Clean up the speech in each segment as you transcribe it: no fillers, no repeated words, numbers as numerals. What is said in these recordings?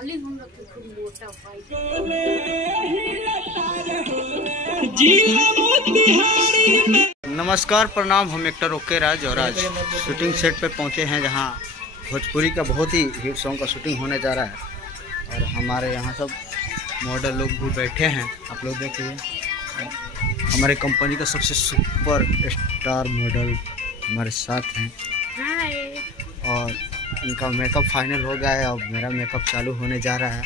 खाली हम लोग के खूब मोटा भाई। नमस्कार प्रणाम, हम एक्टर ओके राज और आज शूटिंग सेट पे पहुंचे हैं जहां भोजपुरी का बहुत ही हिट सॉन्ग का शूटिंग होने जा रहा है। और हमारे यहां सब मॉडल लोग भी बैठे हैं, आप लोग देखिए। हमारे कंपनी का सबसे सुपर स्टार मॉडल हमारे साथ हैं और इनका मेकअप फाइनल हो गया है। अब मेरा मेकअप चालू होने जा रहा है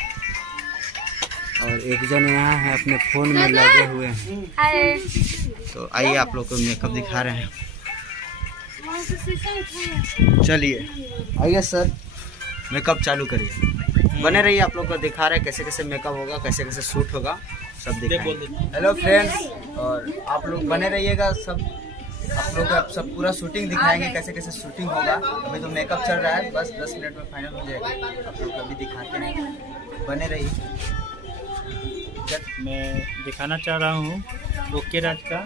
और एक जन यहाँ है अपने फ़ोन में लगे हुए हैं। तो आइए आप लोग को मेकअप दिखा रहे हैं। चलिए आइए सर, मेकअप चालू करिए। बने रहिए, आप लोग को दिखा रहे हैं कैसे कैसे मेकअप होगा, कैसे कैसे शूट होगा, सब दिखाएंगे। हेलो फ्रेंड्स, और आप लोग बने रहिएगा, सब आप लोग को सब पूरा शूटिंग दिखाएंगे, कैसे कैसे शूटिंग होगा। अभी तो मेकअप चल रहा है, बस 10 मिनट में फाइनल हो जाएगा। आप लोग अभी दिखाते हैं, बने रहिए। मैं दिखाना चाह रहा हूँ ओके राज का।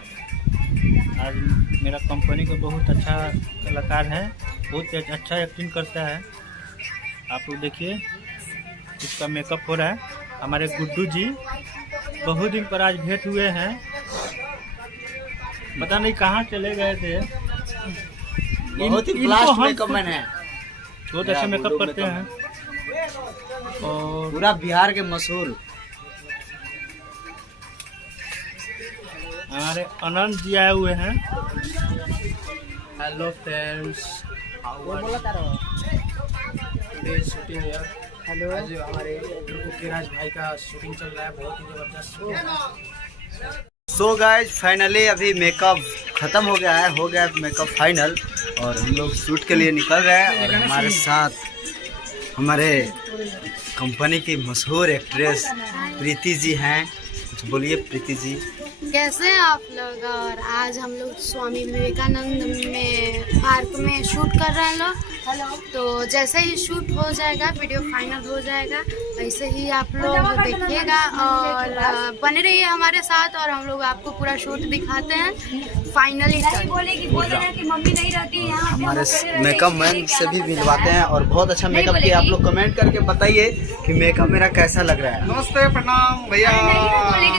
आज मेरा कंपनी का बहुत अच्छा कलाकार है, बहुत अच्छा एक्टिंग करता है। आप लोग देखिए, इसका मेकअप हो रहा है। हमारे गुड्डू जी बहुत दिन पर आज भेंट हुए हैं, पता नहीं कहाँ चले गए थे। बहुत ही ब्लास्ट मेकअप मैन है, बहुत अच्छा मेकअप करते हैं और पूरा बिहार के मशहूर। हमारे आनंद जी आए हुए हैं। हेलो फ्रेंड्स, शूटिंग है। हेलो, आज हमारे ओके राज भाई का शूटिंग चल रहा है, बहुत ही जबरदस्त। सो गाइज फाइनली अभी मेकअप ख़त्म हो गया है, हो गया मेकअप फाइनल और हम लोग शूट के लिए निकल रहे हैं। और हमारे साथ हमारे कंपनी की मशहूर एक्ट्रेस प्रीति जी हैं। कुछ बोलिए प्रीति जी। कैसे हैं आप लोग? और आज हम लोग स्वामी विवेकानंद में पार्क में शूट कर रहे हैं लोग। तो जैसे ही शूट हो जाएगा, वीडियो फाइनल हो जाएगा, वैसे ही आप लोग देखिएगा और बने रहिए हमारे साथ। और हम लोग आपको पूरा शूट दिखाते हैं फाइनली। मम्मी नहीं रहती यहाँ, हमारे मेकअप मैन से भी मिलवाते हैं और बहुत अच्छा मेकअप किया। आप लोग कमेंट करके बताइए कि मेकअप मेरा कैसा लग रहा है। नमस्ते, प्रणाम भैया।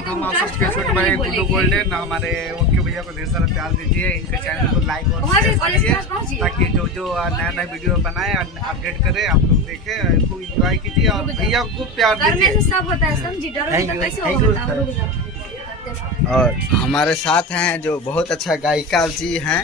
हम आप सबके छोटे भाई गुड्डू गोल्डन, हमारे ओके भैया को ढेर सारा प्यार दीजिए। इनके चैनल को लाइक और शेयर कीजिए ताकि जो नया नया वीडियो बनाए अपडेट करे, आप लोग देखें, खूब इंजॉय कीजिए और भैया को प्यार दीजिए। और हमारे साथ हैं जो बहुत अच्छा गायिका जी हैं।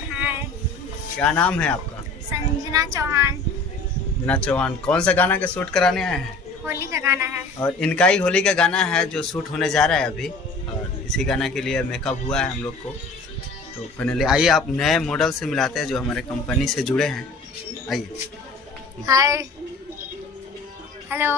क्या नाम है आपका? संजना चौहान। संजना चौहान। कौन सा गाना का शूट कराने आए हैं? होली का गाना है। और इनका ही होली का गाना है जो शूट होने जा रहा है अभी, और इसी गाना के लिए मेकअप हुआ है हम लोग को। तो फाइनली आइए आप नए मॉडल से मिलाते हैं जो हमारे कंपनी से जुड़े हैं। आइए। हाय, हेलो।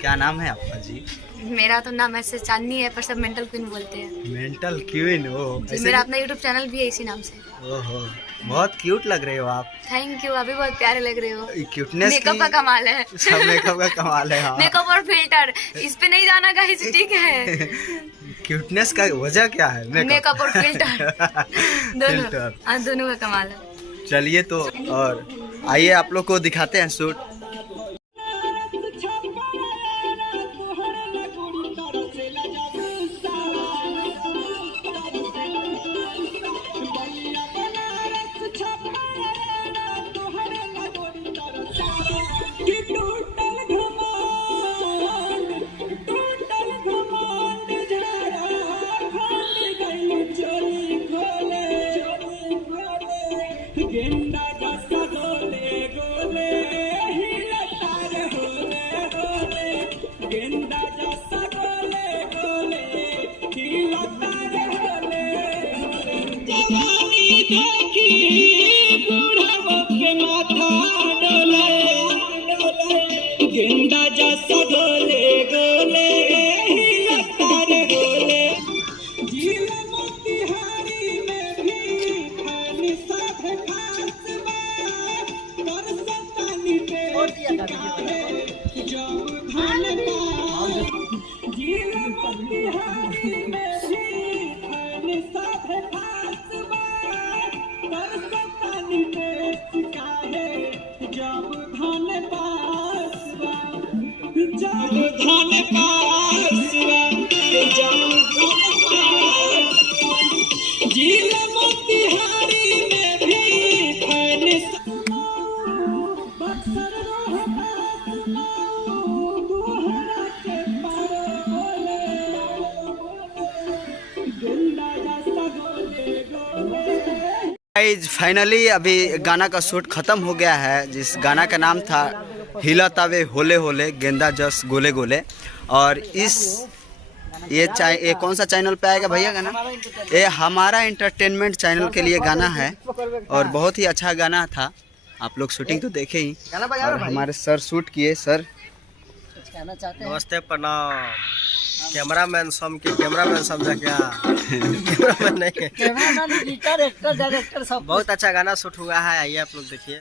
क्या नाम है आपका जी? मेरा तो नाम ऐसे चांदनी है, पर सब मेंटल क्वीन बोलते हैं। मेंटल क्वीन हो? मेरा अपना यूट्यूब चैनल भी है इसी नाम से। ओहो, बहुत क्यूट लग रहे हो आप। थैंक यू, अभी बहुत प्यारे लग रहे हो। क्यूटनेस मेकअप का कमाल है। सब मेकअप का कमाल है। हाँ। मेकअप और फिल्टर, इस पे नहीं जाना गाइस, ठीक है। क्यूटनेस का वजह क्या है? मेकअप और फिल्टर दोनों का कमाल है। चलिए तो और आइए आप लोग को दिखाते हैं शूट। गेंदा जैसा गोले गोले तारे गोले झील मोतिहारी में भी पानी साथ खास बरसा पानी पे जब धान झील मोतिहारी में भी पानी साथ खास बरसा पानी पे जब धान पास धन पासवा जाऊ धन पास जिला मोतिहारी में भी फैन बक्सर गोहरा के पारे बोले गेंदा जैसा गोले गोले। फाइनली अभी गाना का शूट खत्म हो गया है, जिस गाना का नाम था हिला तावे होले होले गेंदा जस गोले गोले। और ये कौन सा चैनल पे आएगा भैया गाना? ये हमारा एंटरटेनमेंट चैनल के लिए गाना है और बहुत ही अच्छा गाना था। आप लोग शूटिंग तो देखे ही, और हमारे सर शूट किए। सर नमस्ते प्रणाम। कैमरामैन समझा क्या? कैमरामैन नहीं है, बहुत अच्छा गाना शूट हुआ है। आइए आप लोग देखिए।